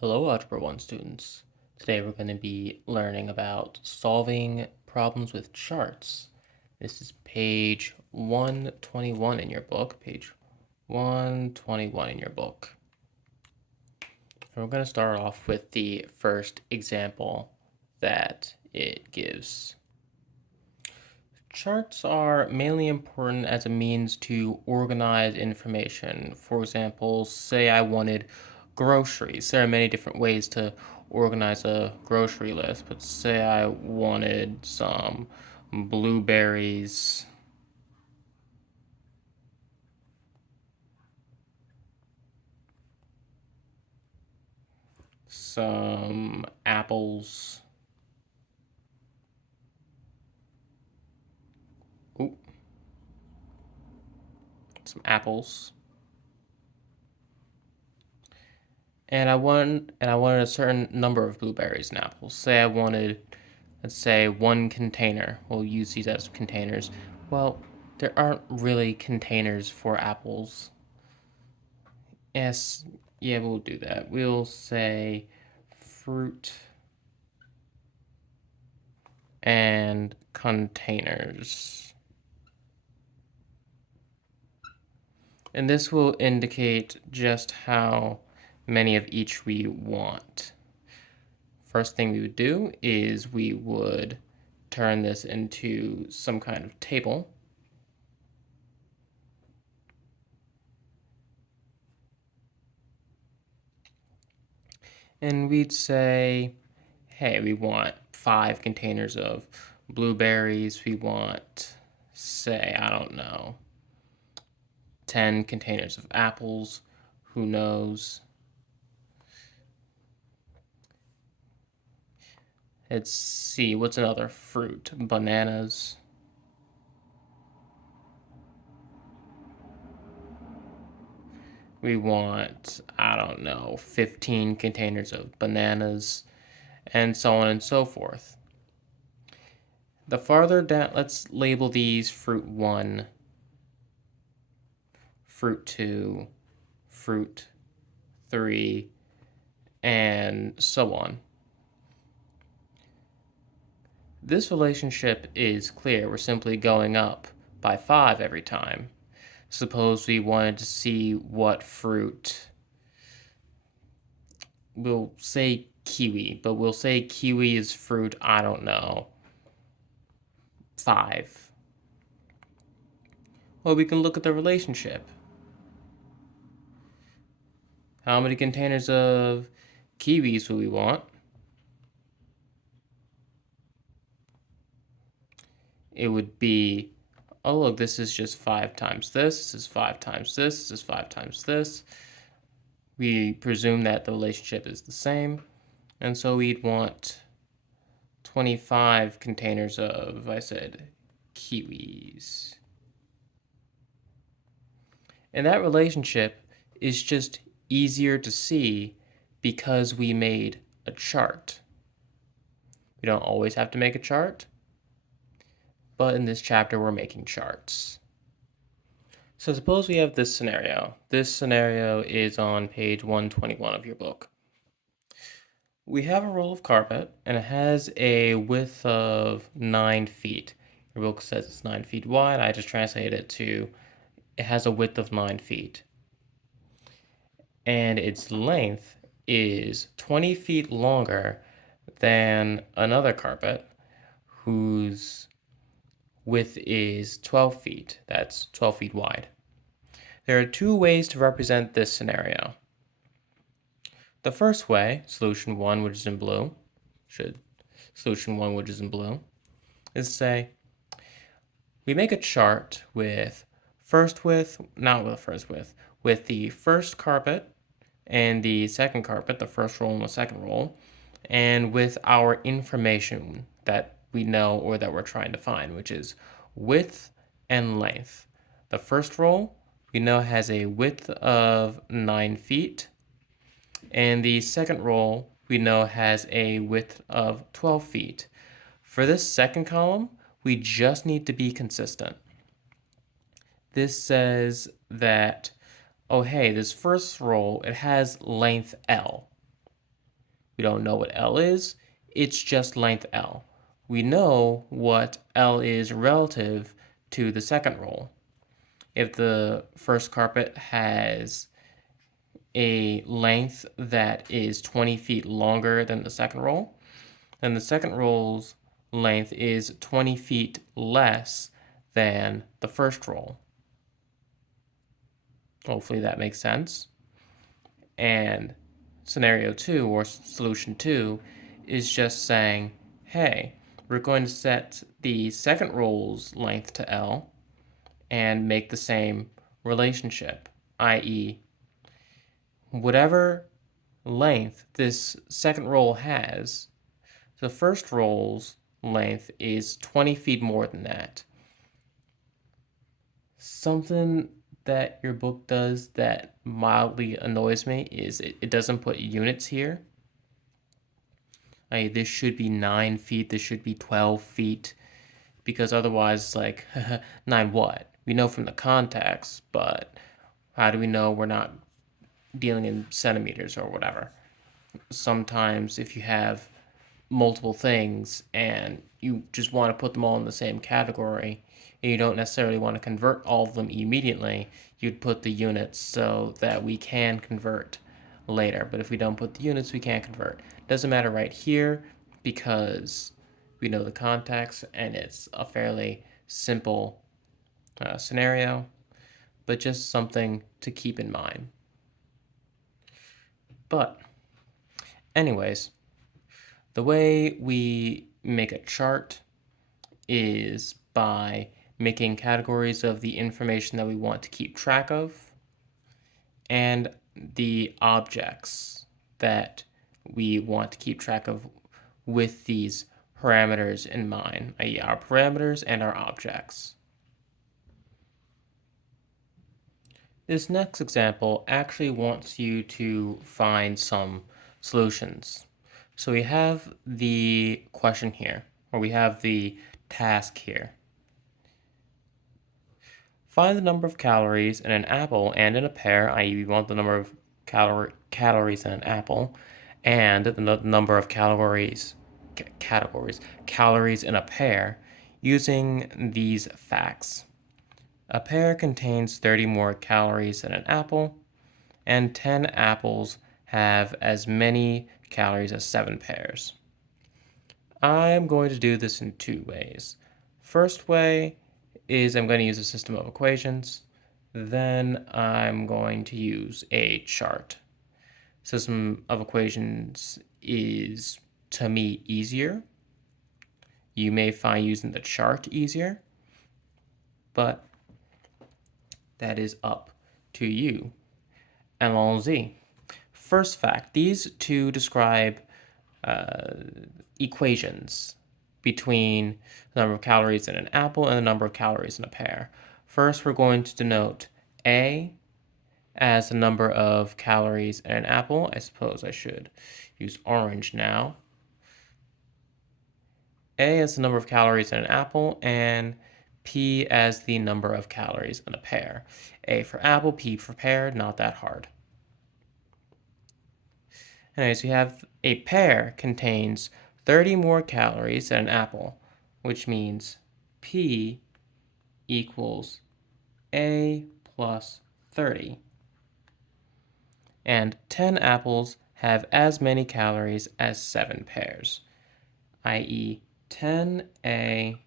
Hello, Algebra 1 students. Today we're going to be learning about solving problems with charts. This is page 121 in your book, page 121 in your book. And we're going to start off with the first example that it gives. Charts are mainly important as a means to organize information. For example, say I wanted groceries. There are many different ways to organize a grocery list, but say I wanted some blueberries, some apples, ooh, some apples, and I wanted a certain number of blueberries and apples. Say I wanted, let's say, one container. We'll use these as containers. Well, there aren't really containers for apples. Yes, yeah, we'll do that. We'll say fruit and containers. And this will indicate just how many of each we want. First thing we would do is we would turn this into some kind of table. And we'd say, hey, we want 5 containers of blueberries. We want, say, I don't know, 10 containers of apples. Who knows? Let's see, what's another fruit? Bananas. We want, I don't know, 15 containers of bananas, and so on and so forth. The farther down, let's label these fruit 1, fruit 2, fruit 3, and so on. This relationship is clear. We're simply going up by 5 every time. Suppose we wanted to see what fruit. We'll say kiwi, but we'll say kiwi is fruit, I don't know, 5. Well, we can look at the relationship. How many containers of kiwis will we want? It would be, oh, look, this is just 5 times this is 5 times this is 5 times this. We presume that the relationship is the same, and so we'd want 25 containers of, I said, kiwis. And that relationship is just easier to see because we made a chart. We don't always have to make a chart, but in this chapter we're making charts. So suppose we have this scenario. This scenario is on page 121 of your book. We have a roll of carpet and it has a width of 9 feet. Your book says it's 9 feet wide. I just translated it to it has a width of 9 feet. And its length is 20 feet longer than another carpet whose width is 12 feet. That's 12 feet wide. There are 2 ways to represent this scenario. The first way, solution 1, which is in blue, solution 1, which is in blue, is to say we make a chart with with the first carpet and the second carpet, the first roll and the second roll, and with our information that we know or that we're trying to find, which is width and length. The first roll we know has a width of 9 feet, and the second roll we know has a width of 12 feet. For this second column, we just need to be consistent. This says that, oh hey, this first roll, it has length L. We don't know what L is. It's just length L. We know what L is relative to the second roll. If the first carpet has a length that is 20 feet longer than the second roll, then the second roll's length is 20 feet less than the first roll. Hopefully that makes sense. And scenario 2, or solution 2, is just saying, hey, we're going to set the second roll's length to L and make the same relationship, i.e., whatever length this second roll has, the first roll's length is 20 feet more than that. Something that your book does that mildly annoys me is it doesn't put units here. This should be 9 feet, this should be 12 feet, because otherwise, like, 9 what? We know from the context, but how do we know we're not dealing in centimeters or whatever? Sometimes if you have multiple things and you just want to put them all in the same category and you don't necessarily want to convert all of them immediately, you'd put the units so that we can convert later. But if we don't put the units, we can't convert. Doesn't matter right here because we know the context and it's a fairly simple scenario, but just something to keep in mind. But anyways, the way we make a chart is by making categories of the information that we want to keep track of and the objects that we want to keep track of with these parameters in mind, i.e. our parameters and our objects. This next example actually wants you to find some solutions. So we have the question here, or we have the task here. Find the number of calories in an apple and in a pear, i.e. we want the number of calories in an apple, and the number of calories in a pear using these facts. A pear contains 30 more calories than an apple, and 10 apples have as many calories as 7 pears. I'm going to do this in 2 ways. First way is I'm going to use a system of equations. Then I'm going to use a chart. System of equations is, to me, easier. You may find using the chart easier, but that is up to you. Allons-y. First fact, these two describe equations between the number of calories in an apple and the number of calories in a pear. First, we're going to denote A as the number of calories in an apple. I suppose I should use orange now. A as the number of calories in an apple, and P as the number of calories in a pear. A for apple, P for pear, not that hard. Anyways, we have a pear contains 30 more calories than an apple, which means P equals A plus 30. And 10 apples have as many calories as 7 pears, i.e. 10A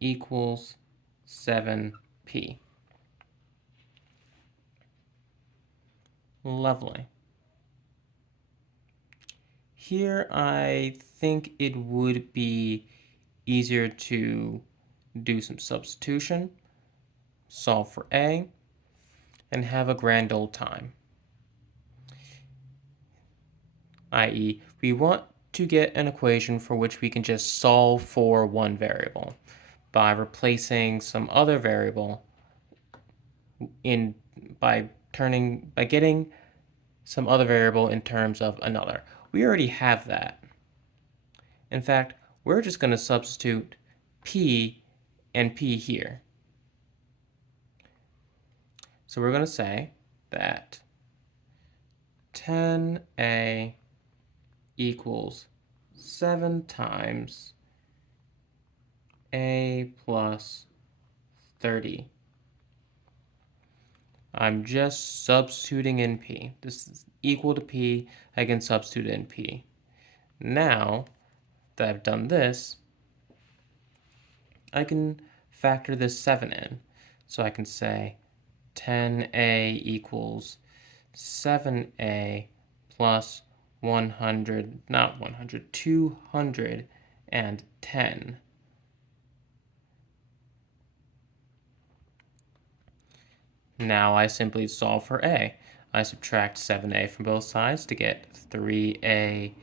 equals 7P. Lovely. Here I think it would be easier to do some substitution, solve for A, and have a grand old time. I.e., we want to get an equation for which we can just solve for one variable by replacing some other variable by getting some other variable in terms of another. We already have that. In fact, we're just going to substitute P and P here. So we're going to say that 10A equals 7 times a plus 30. I'm just substituting in p. This is equal to p. I can substitute in p. Now that I've done this, I can factor this 7 in. So I can say 10a equals 7a plus 100, not 100, 210. Now I simply solve for a. I subtract 7a from both sides to get 3a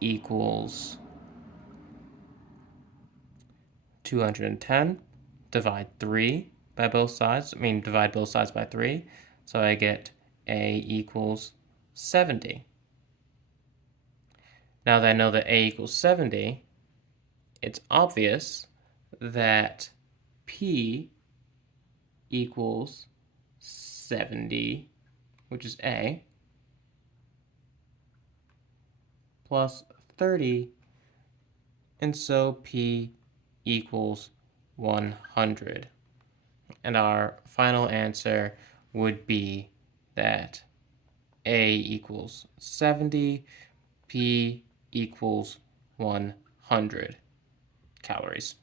equals 210. Divide 3 by both sides. Divide both sides by 3. So I get a equals 70. Now that I know that a equals 70, it's obvious that p equals 70, which is a, plus 30, and so p equals 100. And our final answer would be that a equals 70, p equals 100 calories.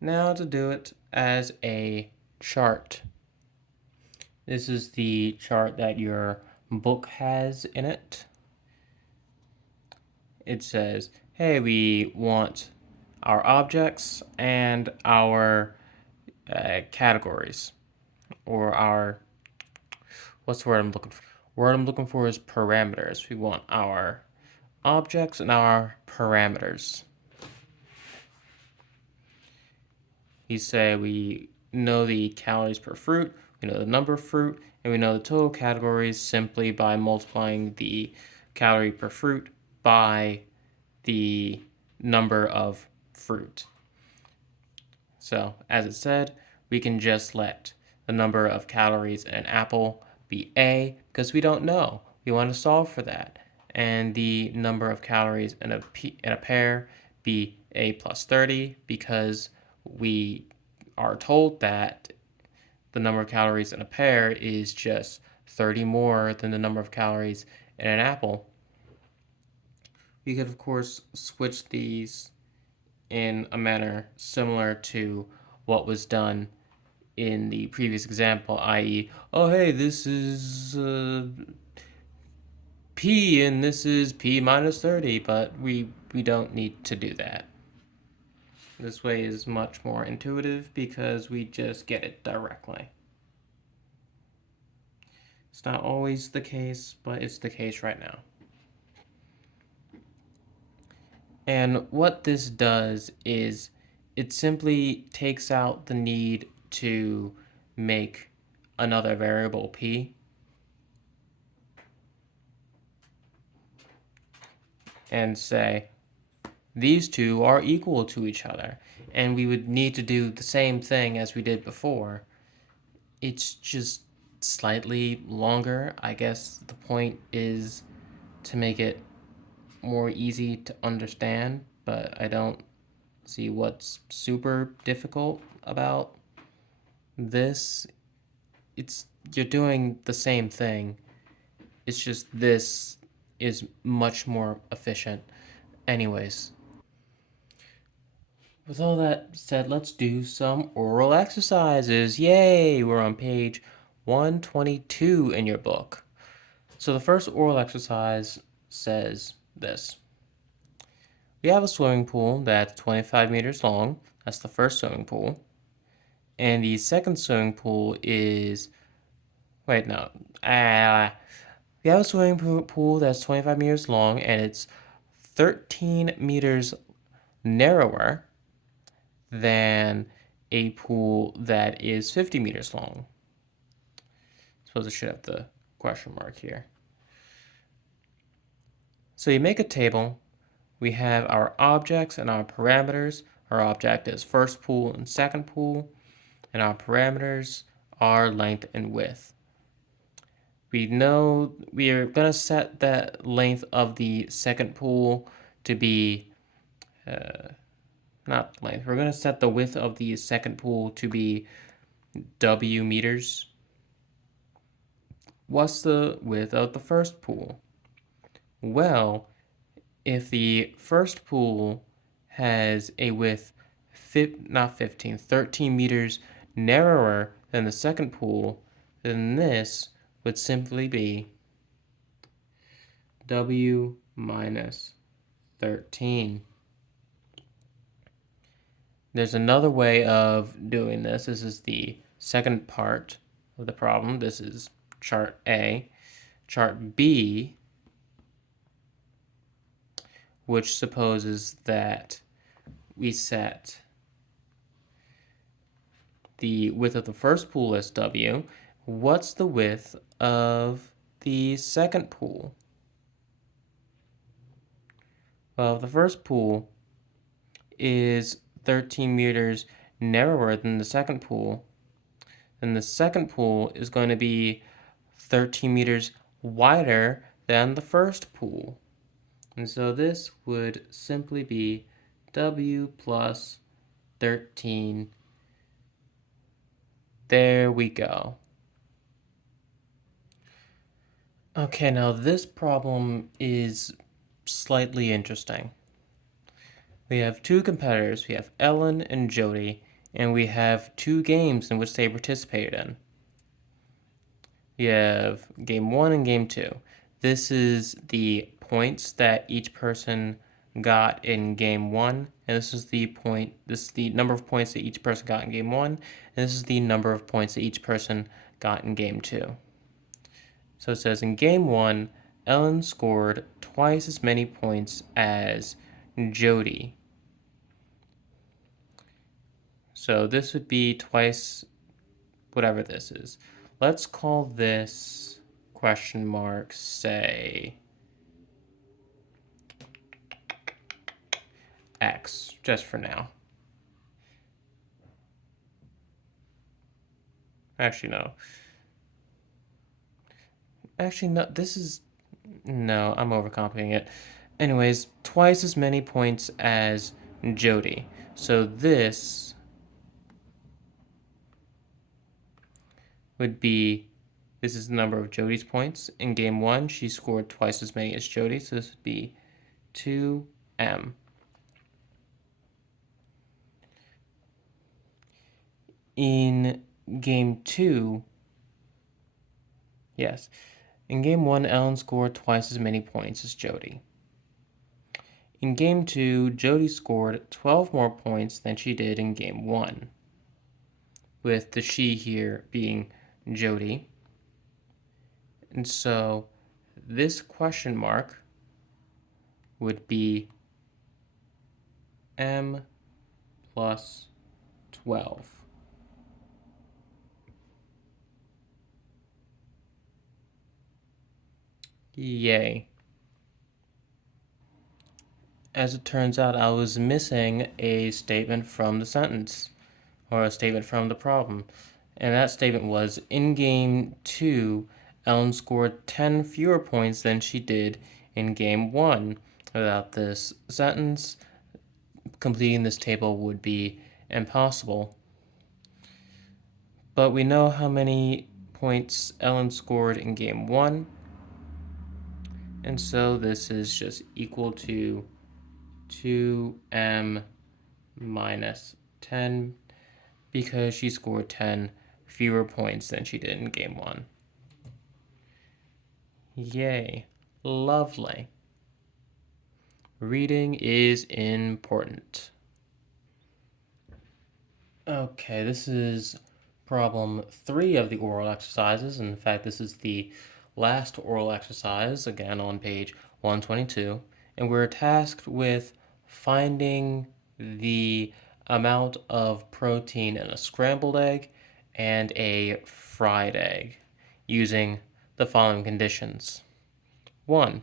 Now to do it as a chart. This is the chart that your book has in it. It says, hey, we want our objects and our categories, or our, what's the word I'm looking for? Word I'm looking for is parameters. We want our objects and our parameters. You say we know the calories per fruit, we know the number of fruit, and we know the total categories simply by multiplying the calorie per fruit by the number of fruit. So, as it said, we can just let the number of calories in an apple be a, because we don't know. We want to solve for that. And the number of calories in a pear be a plus 30, because we are told that the number of calories in a pear is just 30 more than the number of calories in an apple. We could, of course, switch these in a manner similar to what was done in the previous example, i.e., oh, hey, this is p and this is p minus 30, but we don't need to do that. This way is much more intuitive because we just get it directly. It's not always the case, but it's the case right now. And what this does is it simply takes out the need to make another variable p and say these two are equal to each other. And we would need to do the same thing as we did before. It's just slightly longer. I guess the point is to make it more easy to understand, but I don't see what's super difficult about this. You're doing the same thing. It's just this is much more efficient. Anyways, with all that said, let's do some oral exercises. Yay! We're on page 122 in your book. So the first oral exercise says this. We have a swimming pool that's 25 meters long. That's the first swimming pool. And the second swimming pool is, wait, no. We have a swimming pool that's 25 meters long and it's 13 meters narrower than a pool that is 50 meters long. I suppose I should have the question mark here. So you make a table. We have our objects and our parameters. Our object is first pool and second pool, and our parameters are length and width. We know we are going to set that length of the second pool to be, not length, we're going to set the width of the second pool to be W meters. What's the width of the first pool? Well, if the first pool has a width, 13 meters narrower than the second pool, then this would simply be W minus 13. There's another way of doing this. This is the second part of the problem. This is chart A. Chart B, which supposes that we set the width of the first pool as W. What's the width of the second pool? Well, the first pool is 13 meters narrower than the second pool, then the second pool is going to be 13 meters wider than the first pool. And so this would simply be W plus 13. There we go. Okay, now this problem is slightly interesting. We have two competitors. We have Ellen and Jody, and we have two games in which they participated in. We have game 1 and game 2. This is the points that each person got in game 1, and this is the number of points that each person got in game 1, and this is the number of points that each person got in game 2. So it says in game 1, Ellen scored twice as many points as Jody. So this would be twice whatever this is. Let's call this question mark, say, X, just for now. Actually, no. Actually, no, no, I'm overcomplicating it. Anyways, twice as many points as Jody. So this would be, this is the number of Jody's points. In game 1, she scored twice as many as Jody, so this would be 2M. In game 2, yes, in game 1, Ellen scored twice as many points as Jody. In game 2, Jody scored 12 more points than she did in game 1, with the she here being Jody. And so this question mark would be M plus 12. Yay. As it turns out, I was missing a statement from the sentence, or a statement from the problem. And that statement was, in game 2, Ellen scored 10 fewer points than she did in game 1. Without this sentence, completing this table would be impossible. But we know how many points Ellen scored in game 1, and so this is just equal to 2m minus 10 because she scored 10 fewer points than she did in game 1. Yay. Lovely. Reading is important. Okay, this is problem 3 of the oral exercises. In fact, this is the last oral exercise, again on page 122. And we're tasked with finding the amount of protein in a scrambled egg and a fried egg using the following conditions. 1.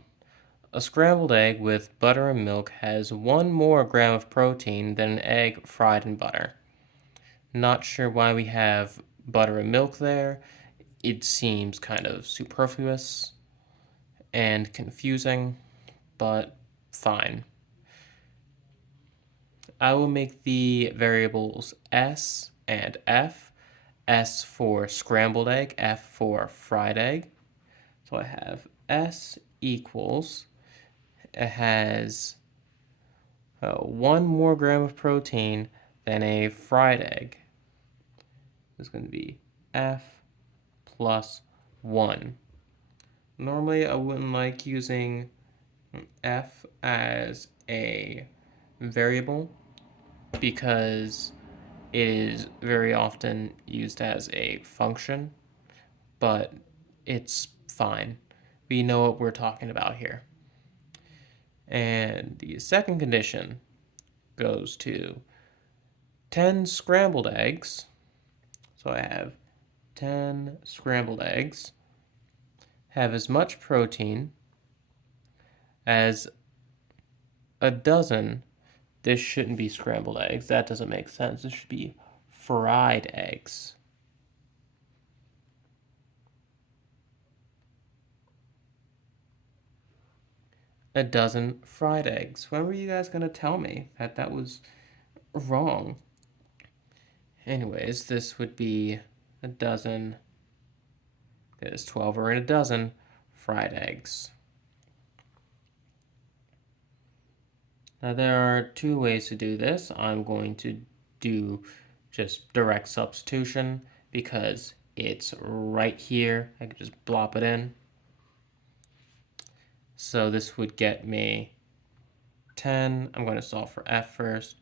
A scrambled egg with butter and milk has 1 more gram of protein than an egg fried in butter. Not sure why we have butter and milk there. it seems kind of superfluous and confusing, but fine. I will make the variables s and f. S for scrambled egg, F for fried egg. So I have S equals, it has 1 more gram of protein than a fried egg. It's going to be F plus 1. Normally, I wouldn't like using F as a variable because it is very often used as a function, but it's fine. We know what we're talking about here. And the second condition goes to 10 scrambled eggs. So I have 10 scrambled eggs have as much protein as a dozen. This shouldn't be scrambled eggs. That doesn't make sense. This should be fried eggs. A dozen fried eggs. When were you guys going to tell me that that was wrong? Anyways, this would be a dozen. There's 12 are in a dozen fried eggs. Now there are two ways to do this. I'm going to do just direct substitution because it's right here. I could just blop it in. So this would get me 10. I'm going to solve for f first.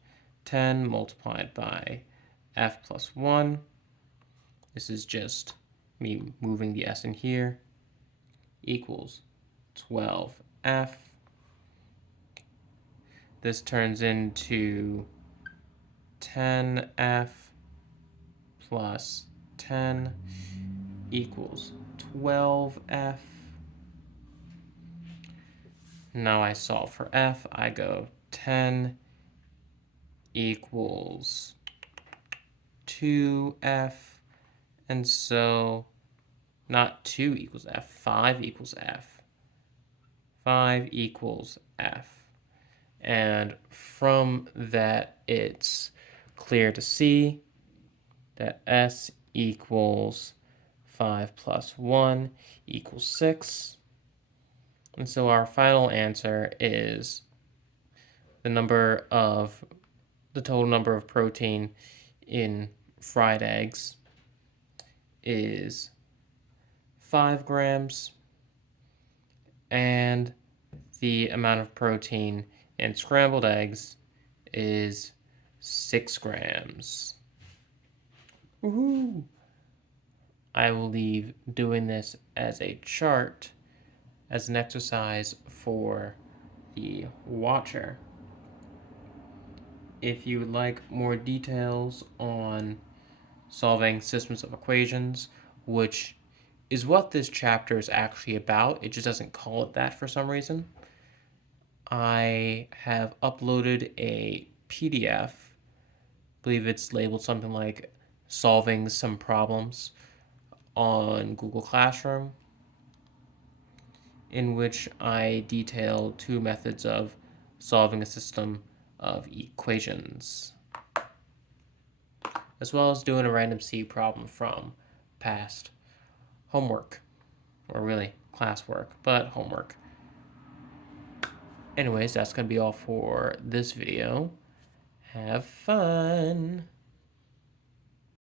10 multiplied by f plus 1. This is just me moving the s in here. Equals 12f. This turns into 10f plus 10 equals 12f. Now I solve for f. I go 10 equals 2f. And so, not 2 equals f, 5 equals f. 5 equals f. And from that, it's clear to see that s equals 5 plus 1 equals 6. And so our final answer is the total number of protein in fried eggs is 5 grams, and the amount of protein in scrambled eggs is 6 grams. Woohoo! I will leave doing this as a chart as an exercise for the watcher. If you would like more details on solving systems of equations, which is what this chapter is actually about, it just doesn't call it that for some reason, I have uploaded a PDF. I believe it's labeled something like solving some problems on Google Classroom, in which I detail 2 methods of solving a system of equations, as well as doing a random C problem from past homework, or really classwork, but homework. Anyways, that's going to be all for this video. Have fun!